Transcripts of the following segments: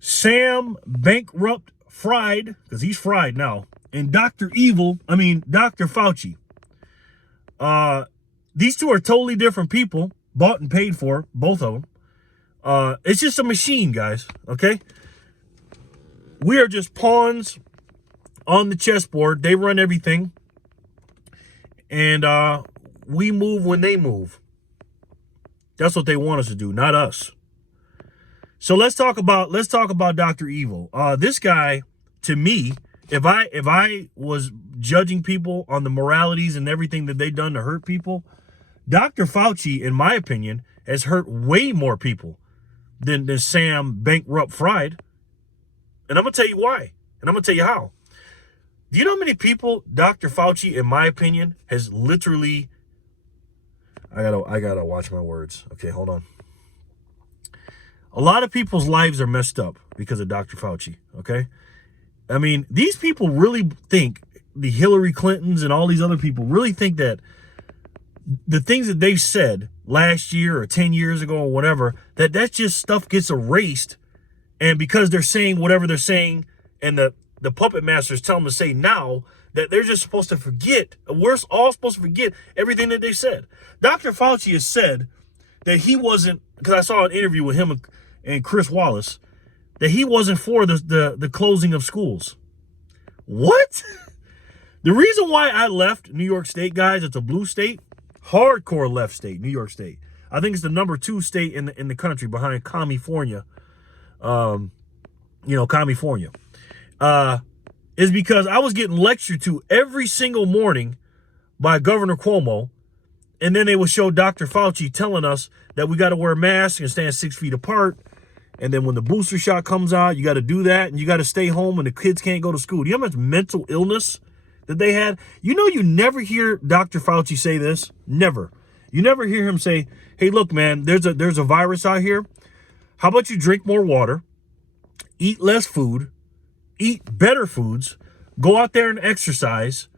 Sam BankFried, because he's fried now, and Dr. Fauci. These two are totally different people, bought and paid for, both of them. It's just a machine, guys, okay? We are just pawns on the chessboard. They run everything. And we move when they move. That's what they want us to do, not us. So let's talk about Dr. Evil. This guy, to me, if I was judging people on the moralities and everything that they've done to hurt people, Dr. Fauci, in my opinion, has hurt way more people than Sam BankFried. And I'm going to tell you why. And I'm going to tell you how. Do you know how many people Dr. Fauci, in my opinion, has literally... I gotta watch my words. Okay, hold on. A lot of people's lives are messed up because of Dr. Fauci, okay? I mean, these people really think, the Hillary Clintons and all these other people really think that the things that they've said last year or 10 years ago or whatever, that's just stuff gets erased. And because they're saying whatever they're saying and the puppet masters tell them to say now, that they're just supposed to forget. We're all supposed to forget everything that they said. Dr. Fauci has said that he wasn't, because I saw an interview with him and Chris Wallace, that he wasn't for the closing of schools. What? The reason why I left New York State, guys, it's a blue state, hardcore left state, New York State. I think it's the number 2 state in the country behind California. California. Is because I was getting lectured to every single morning by Governor Cuomo, and then they would show Dr. Fauci telling us that we got to wear masks and stand 6 feet apart, and then when the booster shot comes out, you got to do that, and you got to stay home, and the kids can't go to school. Do you know how much mental illness that they had? You know, you never hear Dr. Fauci say this. Never. You never hear him say, hey, look, man, there's a virus out here. How about you drink more water, eat less food, eat better foods, go out there and exercise,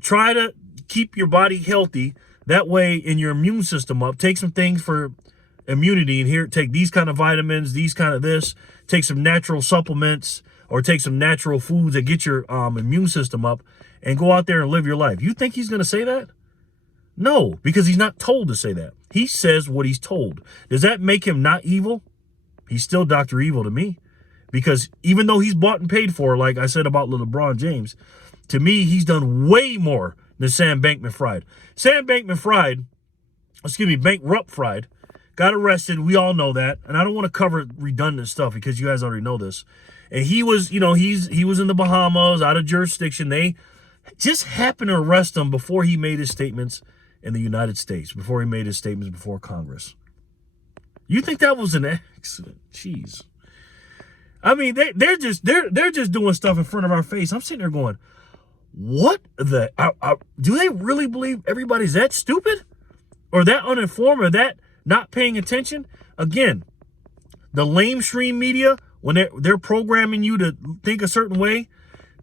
try to keep your body healthy, that way in your immune system up, take some things for immunity in here, take these kind of vitamins, these kind of this, take some natural supplements, or take some natural foods that get your immune system up, and go out there and live your life. You think he's going to say that? No, because he's not told to say that. He says what he's told. Does that make him not evil? He's still Dr. Evil to me. Because even though he's bought and paid for, like I said about LeBron James, to me, he's done way more than Sam BankmanFried. Sam BankmanFried, BankRuptFried, got arrested. We all know that. And I don't want to cover redundant stuff because you guys already know this. And he was, he was in the Bahamas, out of jurisdiction. They just happened to arrest him before he made his statements in the United States, before he made his statements before Congress. You think that was an accident? Jeez. I mean, they're just doing stuff in front of our face. I'm sitting there going, what the? Do they really believe everybody's that stupid, or that uninformed, or that not paying attention? Again, the lamestream media, when they're programming you to think a certain way,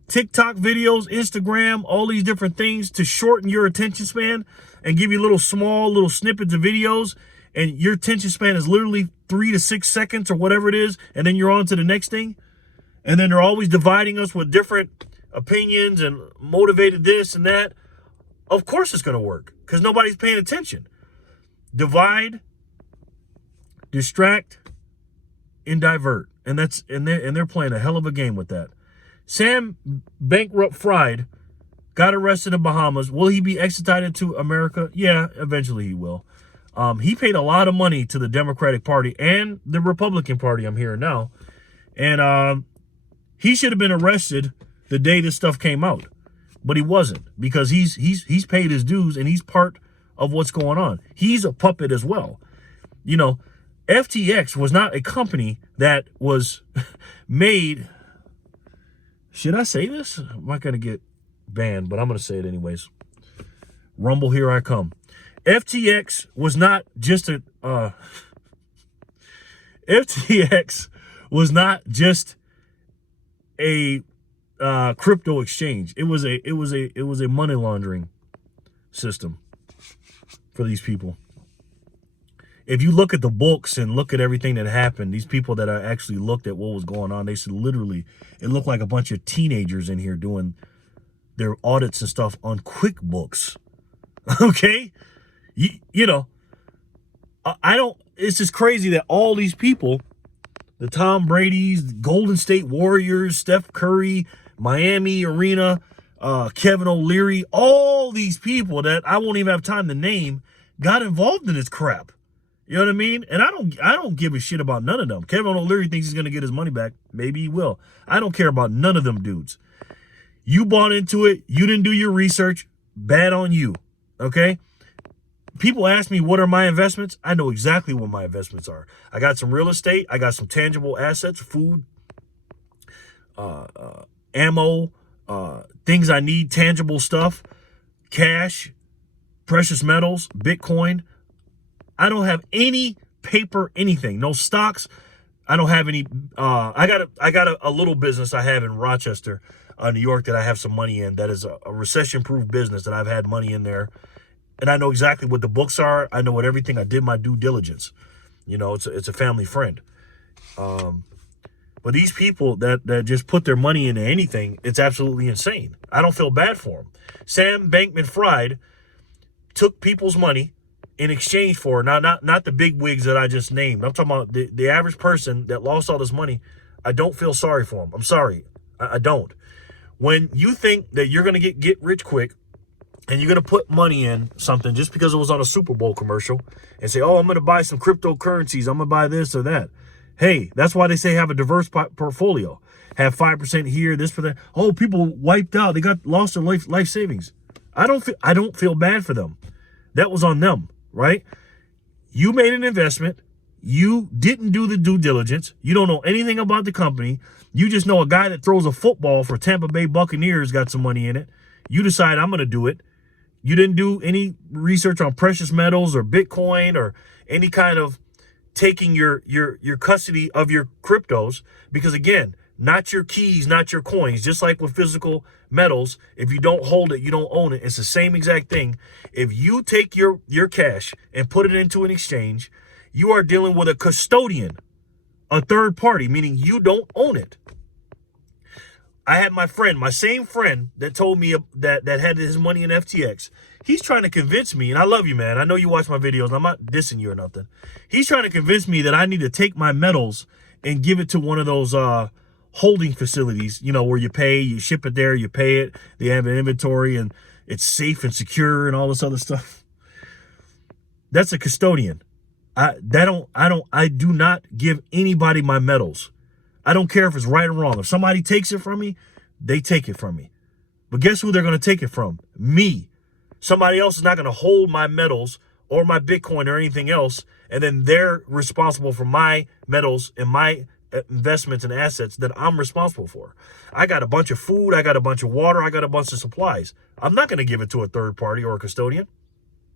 TikTok videos, Instagram, all these different things to shorten your attention span and give you little snippets of videos, and your attention span is literally 3 to 6 seconds or whatever it is, and then you're on to the next thing. And then they're always dividing us with different opinions and motivated this and that. Of course it's going to work because nobody's paying attention. Divide, distract, and divert. And they're playing a hell of a game with that. Sam BankFried got arrested in Bahamas. Will he be extradited to America? Yeah, eventually he will. He paid a lot of money to the Democratic Party and the Republican Party, I'm hearing now. And he should have been arrested the day this stuff came out. But he wasn't, because he's paid his dues and he's part of what's going on. He's a puppet as well. You know, FTX was not a company that was made. Should I say this? I'm not going to get banned, but I'm going to say it anyways. Rumble, here I come. FTX was not just a FTX was not just a crypto exchange. It was a money laundering system for these people. if you look at the books and look at everything that happened, these people that I actually looked at what was going on, they said literally it looked like a bunch of teenagers in here doing their audits and stuff on QuickBooks. Okay? You know, I don't, it's just crazy that all these people, the Tom Brady's, Golden State Warriors, Steph Curry, Miami Arena, Kevin O'Leary, all these people that I won't even have time to name got involved in this crap. You know what I mean? And I don't give a shit about none of them. Kevin O'Leary thinks he's going to get his money back. Maybe he will. I don't care about none of them dudes. You bought into it. You didn't do your research. Bad on you. Okay? People ask me, what are my investments? I know exactly what my investments are. I got some real estate. I got some tangible assets, food, ammo, things I need, tangible stuff, cash, precious metals, Bitcoin. I don't have any paper, anything, no stocks. I don't have any. I got a little business I have in Rochester, New York, that I have some money in. That is a recession-proof business that I've had money in there. And I know exactly what the books are. I know what everything. I did my due diligence. You know, it's a family friend. But these people that just put their money into anything, it's absolutely insane. I don't feel bad for them. Sam BankmanFried took people's money in exchange for, not the big wigs that I just named. I'm talking about the average person that lost all this money. I don't feel sorry for them. I'm sorry. I don't. When you think that you're going to get rich quick, and you're going to put money in something just because it was on a Super Bowl commercial and say, oh, I'm going to buy some cryptocurrencies. I'm going to buy this or that. Hey, that's why they say have a diverse portfolio. Have 5% here, this for that. Oh, people wiped out. They got lost their life savings. I don't feel bad for them. That was on them, right? You made an investment. You didn't do the due diligence. You don't know anything about the company. You just know a guy that throws a football for Tampa Bay Buccaneers got some money in it. You decide I'm going to do it. You didn't do any research on precious metals or Bitcoin or any kind of taking your custody of your cryptos, because again, not your keys, not your coins. Just like with physical metals, if you don't hold it, you don't own it. It's the same exact thing. If you take your cash and put it into an exchange, you are dealing with a custodian, a third party, meaning you don't own it. I had my same friend that told me that had his money in FTX. He's trying to convince me, and I love you, man. I know you watch my videos. I'm not dissing you or nothing. He's trying to convince me that I need to take my metals and give it to one of those holding facilities, you know, where you ship it there, you pay it, they have an inventory, and it's safe and secure and all this other stuff. That's a custodian. I do not give anybody my metals. I don't care if it's right or wrong. If somebody takes it from me, they take it from me. But guess who they're going to take it from? Me. Somebody else is not going to hold my metals or my Bitcoin or anything else, and then they're responsible for my metals and my investments and assets that I'm responsible for. I got a bunch of food. I got a bunch of water. I got a bunch of supplies. I'm not going to give it to a third party or a custodian.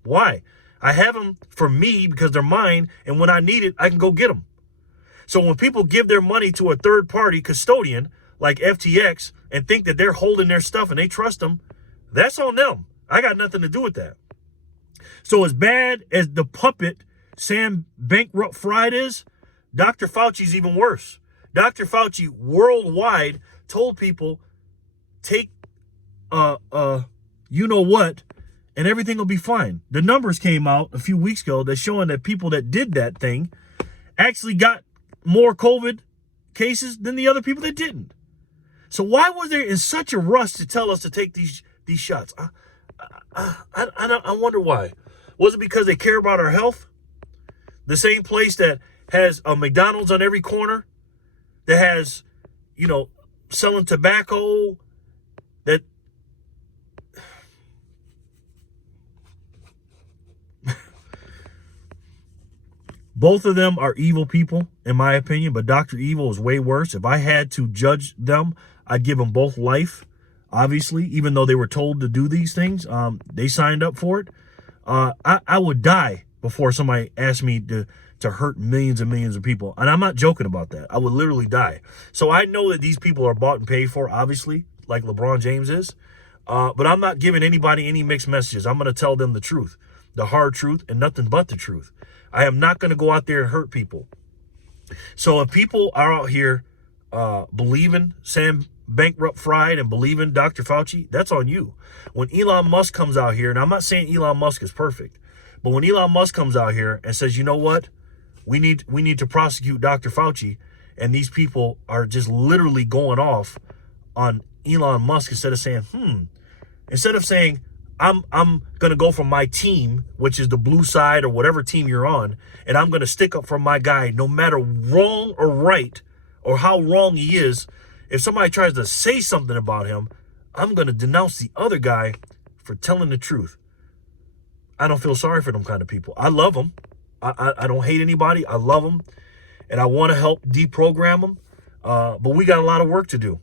Why? I have them for me because they're mine, and when I need it, I can go get them. So when people give their money to a third-party custodian like FTX and think that they're holding their stuff and they trust them, that's on them. I got nothing to do with that. So as bad as the puppet Sam BankmanFried is, Dr. Fauci's even worse. Dr. Fauci worldwide told people, take you know what, and everything will be fine. The numbers came out a few weeks ago that's showing that people that did that thing actually got more COVID cases than the other people that didn't. So why was there in such a rush to tell us to take these shots? I wonder why. Was it because they care about our health? The same place that has a McDonald's on every corner, that has, you know, selling tobacco, that both of them are evil people, in my opinion, but Dr. Evil is way worse. If I had to judge them, I'd give them both life, obviously, even though they were told to do these things. They signed up for it. I would die before somebody asked me to hurt millions and millions of people. And I'm not joking about that. I would literally die. So I know that these people are bought and paid for, obviously, like LeBron James is. But I'm not giving anybody any mixed messages. I'm going to tell them the truth, the hard truth, and nothing but the truth. I am not going to go out there and hurt people. So if people are out here believing Sam BankmanFried and believing Dr. Fauci, that's on you. When Elon Musk comes out here, and I'm not saying Elon Musk is perfect, but when Elon Musk comes out here and says, you know what, we need to prosecute Dr. Fauci, and these people are just literally going off on Elon Musk instead of saying, instead of saying, I'm going to go from my team, which is the blue side or whatever team you're on, and I'm going to stick up for my guy no matter wrong or right or how wrong he is. If somebody tries to say something about him, I'm going to denounce the other guy for telling the truth. I don't feel sorry for them kind of people. I love them. I don't hate anybody. I love them. And I want to help deprogram them. But we got a lot of work to do.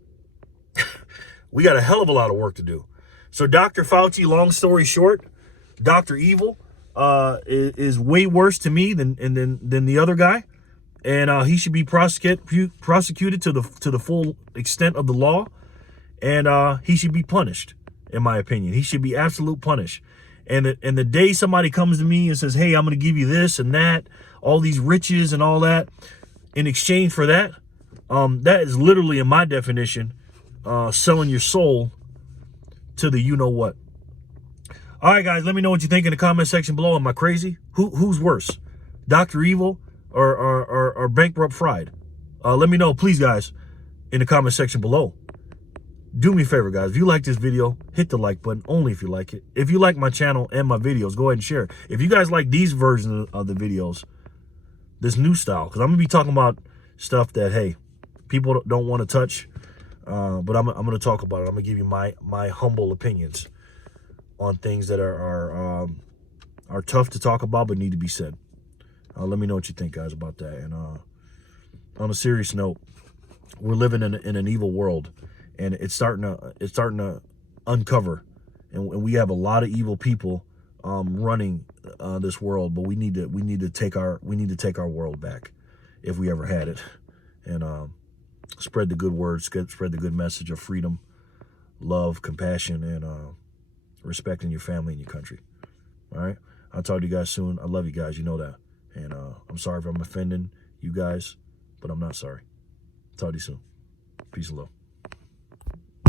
We got a hell of a lot of work to do. So Dr. Fauci, long story short, Dr. Evil is way worse to me than the other guy. And he should be prosecuted to the full extent of the law. And he should be punished, in my opinion. He should be absolute punished. And the day somebody comes to me and says, hey, I'm going to give you this and that, all these riches and all that, in exchange for that, that is literally, in my definition, selling your soul to the you-know-what. All right, guys, let me know what you think in the comment section below. Am I crazy? Who's worse, Dr. Evil or BankmanFried? Let me know, please, guys, in the comment section below. Do me a favor, guys. If you like this video, hit the like button, only if you like it. If you like my channel and my videos, go ahead and share it. If you guys like these versions of the videos, this new style, because I'm going to be talking about stuff that, hey, people don't want to touch, but I'm going to talk about it. I'm going to give you my humble opinions on things that are tough to talk about but need to be said. Let me know what you think, guys, about that. And on a serious note, we're living in an evil world. And it's starting to uncover, and we have a lot of evil people running this world. But we need to take our world back, if we ever had it, and spread the good words, spread the good message of freedom, love, compassion, and respecting your family and your country. All right, I'll talk to you guys soon. I love you guys, you know that, and I'm sorry if I'm offending you guys, but I'm not sorry. Talk to you soon. Peace and love.